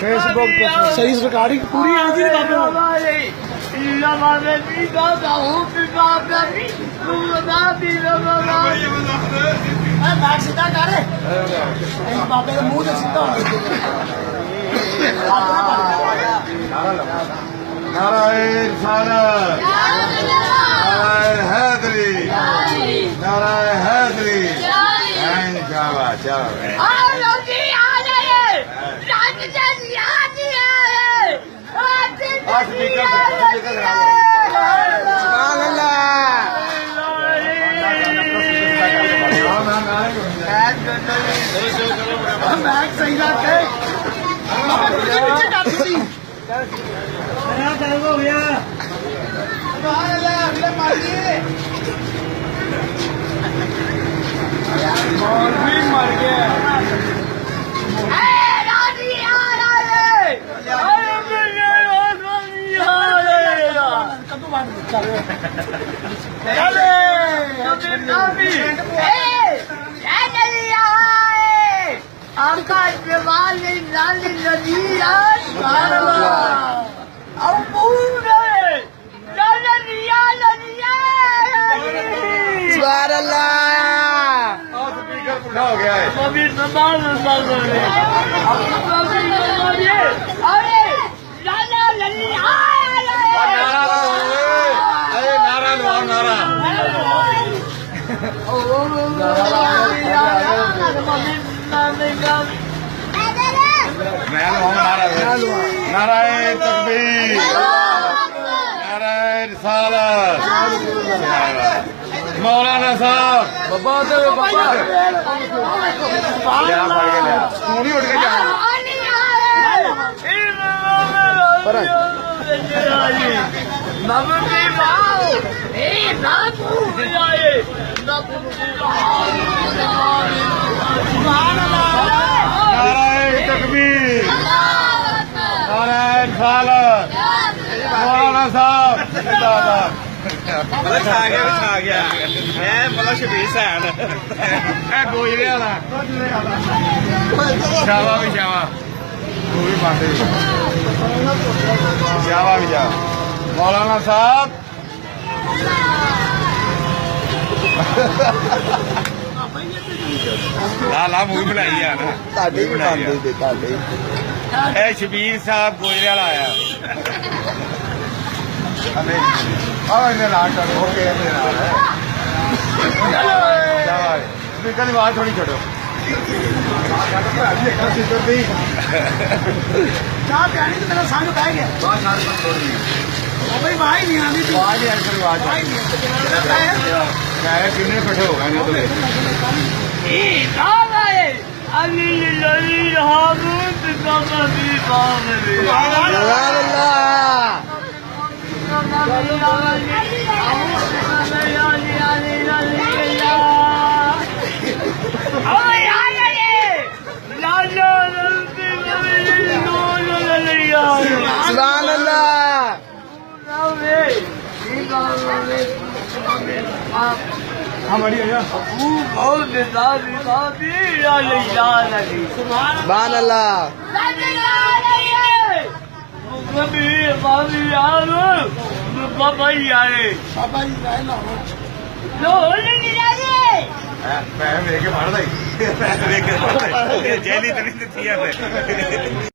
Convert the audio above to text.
Facebook सही recording पूरी है जी सीधा कर बाबे का मुंह सीधा नारायण सारथ, नारायण हैदरी, नारायण हैदरी। शाबाश शाबाश। सही बात है हो गया मर गया हो गया है नारा लो नारा नारायण तकबीर, नारायण सारथ, मौलाना साहब बाबा नारायण तकबीर, नारायण सारथ, मौलाना साहब मतलब छा गया मतलब शबीर सैन गोजरे वाला शावा भी शावा वो भी पाते शावा भी जा मौलाना साहब ला मूवी बनाई है ना शबीर साहब गोजरे वाला आया स्पीकर की आवाज थोड़ी छोड़ो चाह प्यानी तो मेरा संग बह गया भाई वाह ही नहीं आनी कितने कट्ठे हो गए बाबा ही आए मैं लेके मार जेली तो नहीं